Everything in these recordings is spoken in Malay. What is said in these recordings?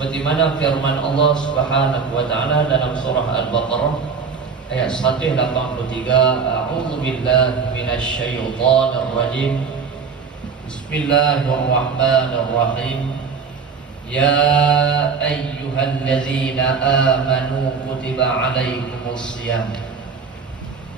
Seperti mana firman Allah Subhanahu wa taala dalam surah Al-Baqarah ayat 183, A'udzu billahi minasy syaithanir rajim. Bismillahirrahmanirrahim. Ya ayyuhallazina amanu kutiba 'alaikumus shiyam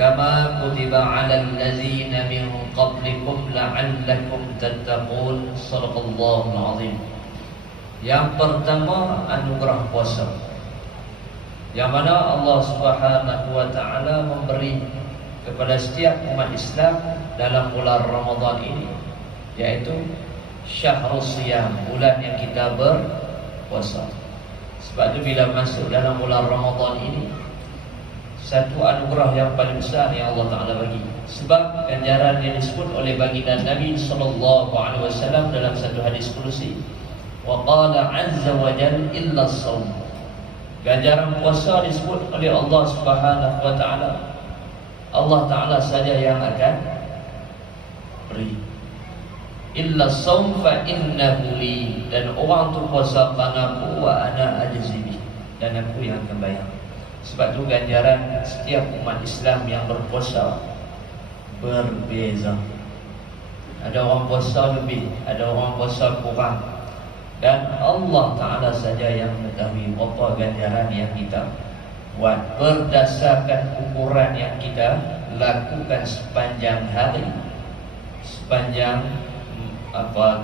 kama kutiba 'alal ladzina min qablikum la'allakum tattaqun. Shadaqallahul 'azim. Yang pertama, anugerah puasa, yang mana Allah Subhanahu wa taala memberi kepada setiap umat Islam dalam bulan Ramadan ini, yaitu Syahrus Shiyam, bulan yang kita berpuasa. Sebab itu bila masuk dalam bulan Ramadan ini, satu anugerah yang paling besar yang Allah Taala bagi. Sebab ganjaran yang disebut oleh baginda Nabi sallallahu alaihi wasallam dalam satu hadis qudsi, wa qala azza wa jalla illa shaum. Ganjaran puasa disebut oleh Allah Subhanahu wa taala, Allah Taala saja yang akan beri. Illa shaum fa innahu li, dan orang tu puasa padaku wa ana ajzi, dan aku yang akan bayar. Sebab tu ganjaran setiap umat Islam yang berpuasa berbeza. Ada orang puasa lebih, ada orang puasa kurang, dan Allah Ta'ala saja yang mengetahui apa ganjaran yang kita buat berdasarkan ukuran yang kita lakukan sepanjang hari, sepanjang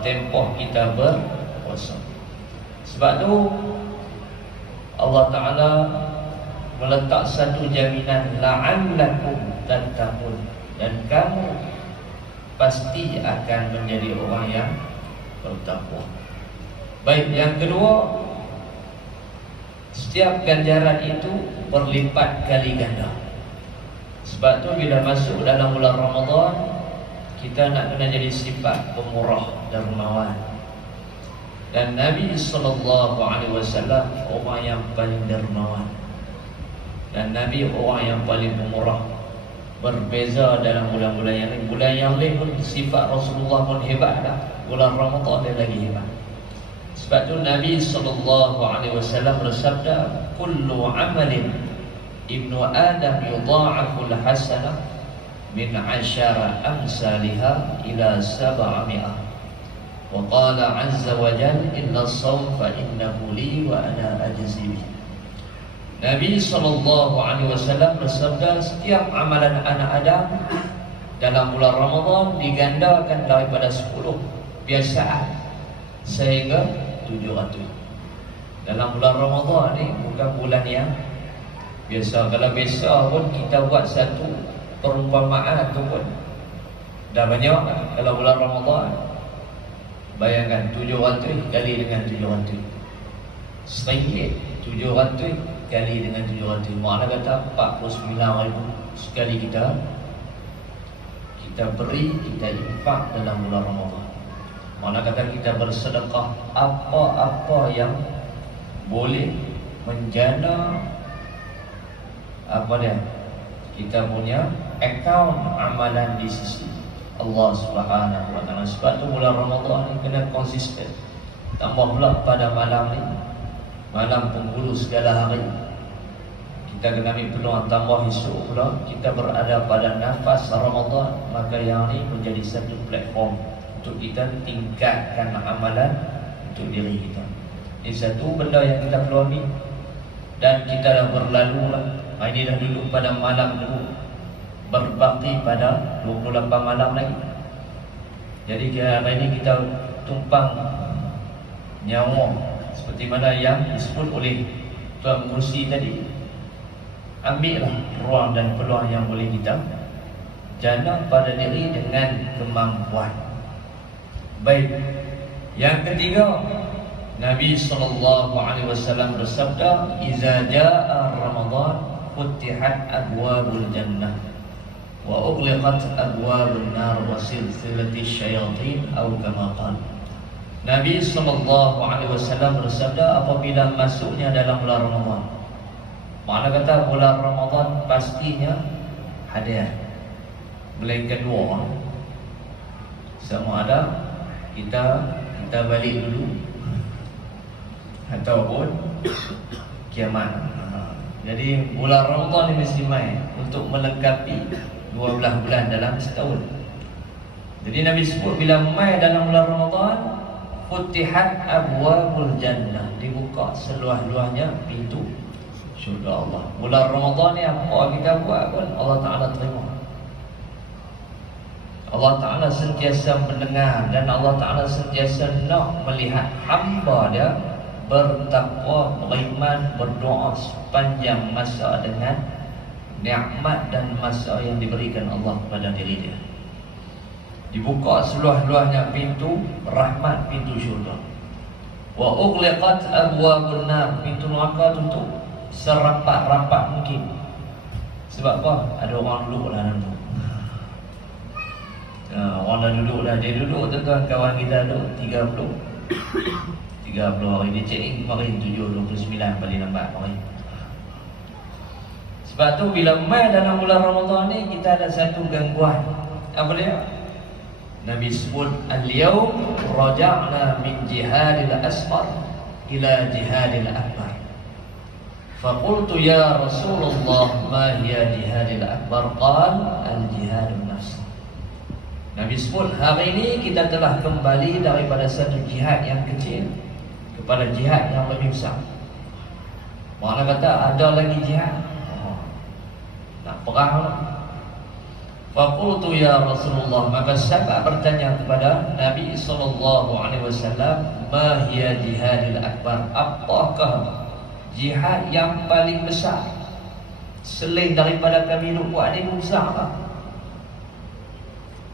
tempoh kita berpuasa. Sebab tu Allah Ta'ala meletak satu jaminan, la'allakum tattaqun, dan kamu pasti akan menjadi orang yang bertakwa. Baik, yang kedua, setiap ganjaran itu berlipat kali ganda. Sebab tu bila masuk dalam bulan Ramadan, kita nak kena jadi sifat pemurah, dermawan. Dan Nabi sallallahu alaihi wasallam orang yang paling dermawan, dan Nabi orang yang paling pemurah. Berbeza dalam bulan-bulan yang lain. Bulan yang lain pun sifat Rasulullah pun hebat dah, bulan Ramadan dia lagi hebat. Sebab tu Nabi sallallahu alaihi wasallam bersabda, kullu amalin ibnu Adam yudha'aful hasanah min 'ashara amsalha ila 700. Wa qala 'azza wa jalla illa shaum fa innahu li wa ana ajzi bihi. Nabi sallallahu alaihi wasallam bersabda, setiap amalan anak Adam dalam bulan Ramadan digandakan daripada 10 biasaan sehingga 700. Dalam bulan Ramadan ni bukan bulan yang biasa. Kalau biasa pun kita buat satu perumpamaan tu pun dah banyak. Kalau bulan Ramadan, bayangkan 700 kali dengan 700, RM1 700 kali dengan 700, makna kata 49,000 sekali kita beri, kita infak dalam bulan Ramadan. Makna kata kita bersedekah apa-apa yang boleh menjana kita punya akaun amalan di sisi Allah Subhanahu wa taala. Sebab tu bulan Ramadan ni kena konsisten. Tambah pula pada malam ni, malam penghulu segala hari, kita kena ambil peluang tambah esok pula kita berada pada nafas Ramadan. Maka yang ni menjadi satu platform untuk kita tingkatkan amalan untuk diri kita. Ini satu benda yang kita perlu ambil. Dan kita dah berlalu lah, ini dah duduk pada malam dulu, berbakti pada 28 malam lagi. Jadi hari ini kita tumpang nyawa seperti mana yang disebut oleh Tuan Mursi tadi. Ambillah ruang dan peluang yang boleh kita jana pada diri dengan kemampuan. Baik, yang ketiga, Nabi sallallahu alaihi wasallam bersabda, "Iza jaa Ramadan futihat abwabul jannah wa ughliqat abwabun nar wa silsilatis syayatin atau kama qala." Nabi sallallahu alaihi wasallam bersabda, apabila masuknya dalam bulan Ramadan, makna kata bulan Ramadan pastinya hadir. Bulan kedua sama ada kita balik dulu ataupun kiamat. Jadi bulan Ramadan ini mesti mai untuk melengkapi 12 bulan dalam setahun. Jadi Nabi sebut bila mai dalam bulan Ramadan, futihat abwabul jannah, dibuka seluas-luasnya pintu syurga Allah. Bulan Ramadan ni apa kita buat pun Allah Ta'ala terima. Allah Ta'ala sentiasa mendengar dan Allah Ta'ala sentiasa nak melihat hamba dia bertakwa, beriman, berdoa sepanjang masa dengan nikmat dan masa yang diberikan Allah kepada diri dia. Dibuka seluas-luasnya pintu rahmat, pintu syurga. Wa ughliqat abwabun nar, pintu neraka tutup serapat-rapat mungkin. Sebab apa? Ada orang duduk dalam tu. Orang dah duduk dah. Dia duduk tuan-tuan, kawan kita duduk 30 hari. Dia check in kemarin 7.29 balik lambat kemarin. Sebab tu bila mai dalam bulan Ramadan ni, kita ada satu gangguan. Apa dia? Nabi sebut al-yawm raja'na min jihadil asfar ila jihadil akbar. Faqultu ya Rasulullah ma hiya jihadil akbar? Qal al-jihadun nafs. Nabi sebut hari ini kita telah kembali daripada satu jihad yang kecil kepada jihad yang lebih besar. Mana kata ada lagi jihad, nak perang lah. Faqultu ya Rasulullah, maka sahabat bertanya kepada Nabi SAW, ma hiya jihadil akbar? Apakah jihad yang paling besar selain daripada kami nak buat ni besar tak?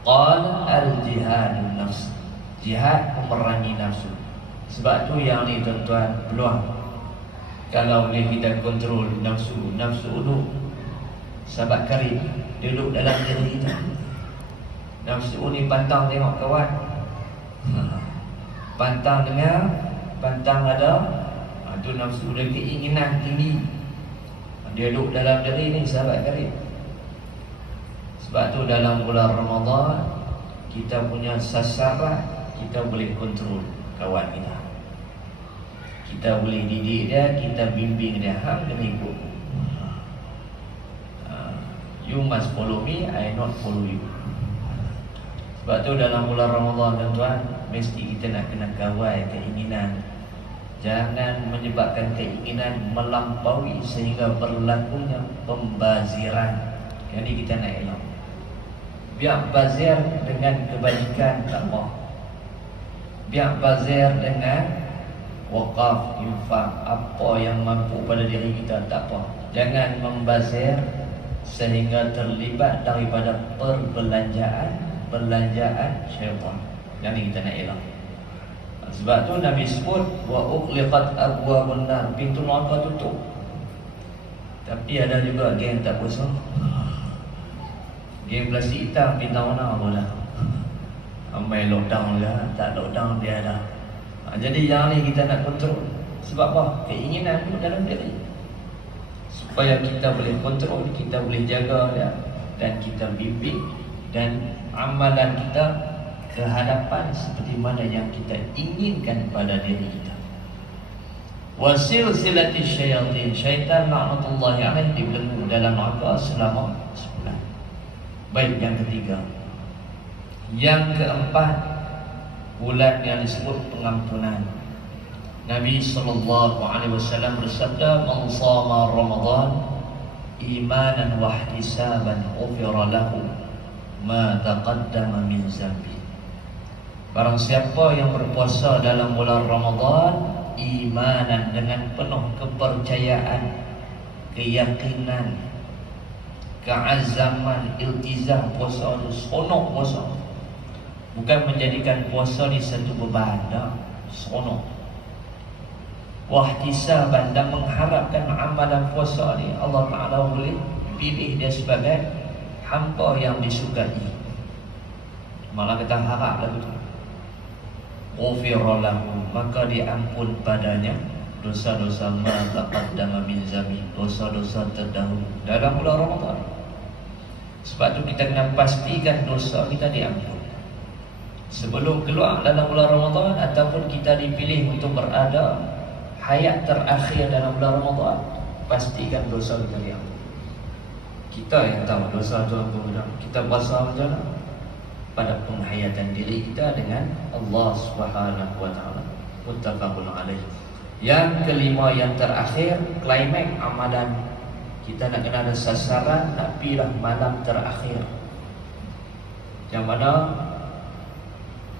Qala al-jihadun nafs, jihad memerangi nafsu. Sebab tu yang ni tuan-tuan peluang. Kalau boleh kita kontrol nafsu, nafsu duduk sahabat karib, duduk dalam diri kita. Nafsu ni pantang tengok kawan, pantang dengar, pantang ada. Itu nafsu dia keinginan tinggi, dia duduk dalam diri ni sahabat karib. Sebab tu dalam bulan Ramadan kita punya sasaran, kita boleh kontrol kawan kita. Kita boleh didik dia, kita bimbing dia, hang kena ikut. You must follow me, I not follow you. Sebab tu dalam bulan Ramadan tuan-tuan, mesti kita nak kena kawal keinginan. Jangan menyebabkan keinginan melampaui sehingga berlakunya pembaziran. Jadi kita nak elak. Biar bazir dengan kebajikan tak mau. Biar bazir dengan wakaf, infak, apa yang mampu pada diri kita tak apa. Jangan membazir sehingga terlibat daripada perbelanjaan syaitan. Yang ni kita nak elak. Sebab tu Nabi sebut wa ughliqat abwabun nar, pintu neraka tutup. Tapi ada juga geng tak puasa. Geng plastik hitam bintang warna apa dah. Amai lockdown lah, tak lockdown dia ada. Jadi yang ni kita nak kontrol. Sebab apa? Keinginan tu dalam diri. Supaya kita boleh kontrol, kita boleh jaga dia, dan kita bimbing, dan amalan kita ke hadapan seperti mana yang kita inginkan pada diri kita. Wasil silati syaitan, syaitan laknatullahi alaih dibelenggu dalam neraka selama sebulan. Baik, yang ketiga. Yang keempat, bulan yang disebut pengampunan. Nabi SAW bersabda, man shama Ramadan imanan wa ihtisaban ghufira lahu ma taqaddama min zambi. Barang siapa yang berpuasa dalam bulan Ramadan imanan, dengan penuh kepercayaan, keyakinan, keazaman, iltizam, puasa itu seronok puasa. Bukan menjadikan puasa ni satu beban, dah seronok. Wahtisaban, dan mengharapkan amalan puasa ni Allah Ta'ala boleh pilih dia sebagai hamba yang disukai. Malah kita harap lah betul. Ghufira lahu, maka diampun padanya dosa-dosa ma taqaddama min zambi, dosa-dosa terdahulu dalam bulan Ramadan. Sebab tu kita kena pastikan dosa kita diampun sebelum keluar dalam bulan Ramadan, ataupun kita dipilih untuk berada hayat terakhir dalam bulan Ramadan, pastikan dosa kita diampuni. Kita yang tahu dosa tu apa benar. Kita puasa macam mana? Pada penghayatan diri kita dengan Allah Subhanahu wa taala. Muttafaqun alaih. Yang kelima, yang terakhir, klimaks amalan. Kita nak kena ada sasaran, nak pilih malam terakhir, yang mana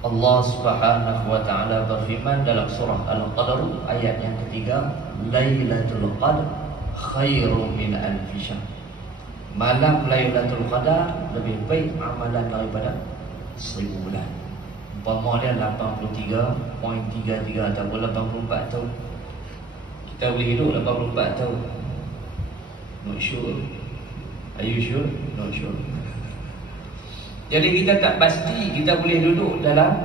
Allah Subhanahu wa taala berfirman dalam surah Al-Qadr ayat yang ketiga, Lailatul Qadr khairum min alfi syahr. Malam Lailatul Qadar lebih baik amalan daripada 1000 bulan. Umpama dia 83.33 ataupun 84 tahun. Kita boleh hidup 84 tahun. Not sure. Are you sure? Not sure. Jadi kita tak pasti kita boleh duduk dalam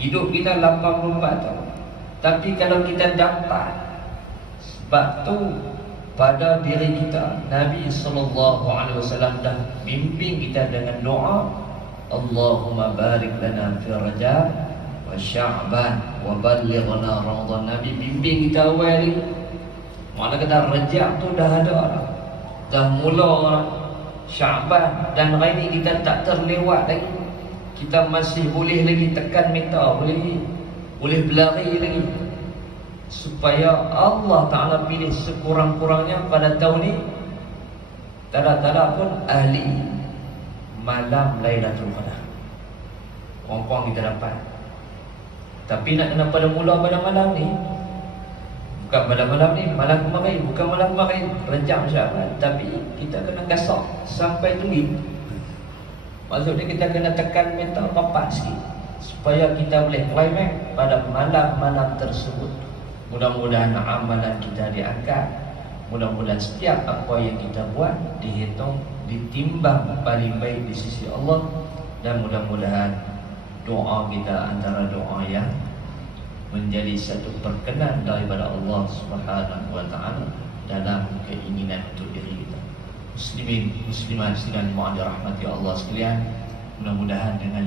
hidup kita 84 tahun. Tapi kalau kita dapat, sebab tu pada diri kita Nabi SAW dah bimbing kita dengan doa, Allahumma barik lana fi Rajab wa Sya'ban wa ballighna Ramadan. Nabi bimbing kita awal ni. Mana kata Rajab tu dah ada dah mula, Sya'ban dan hari ni kita tak terlewat lagi. Kita masih boleh lagi tekan minta, boleh berlari lagi, supaya Allah Ta'ala pilih sekurang-kurangnya pada tahun ni tala-tala pun ahli malam Lailatul Qadar. Orang-orang kita dapat. Tapi nak kena pada mula pada malam ni, bukan pada malam ni, malam kemarin, bukan malam kemarin, Rejab Sya'ban. Tapi kita kena gasak sampai tuli. Maksudnya kita kena tekan mental rapat sikit, supaya kita boleh klimaks pada malam-malam tersebut. Mudah-mudahan amalan kita diangkat. Mudah-mudahan setiap apa yang kita buat dihitung, ditimbang paling baik di sisi Allah. Dan mudah-mudahan doa kita antara doa yang menjadi satu perkenan daripada Allah Subhanahu wa taala dalam keinginan untuk diri kita. Muslimin, muslimat, sidang jemaah dirahmati Allah sekalian, mudah-mudahan dengan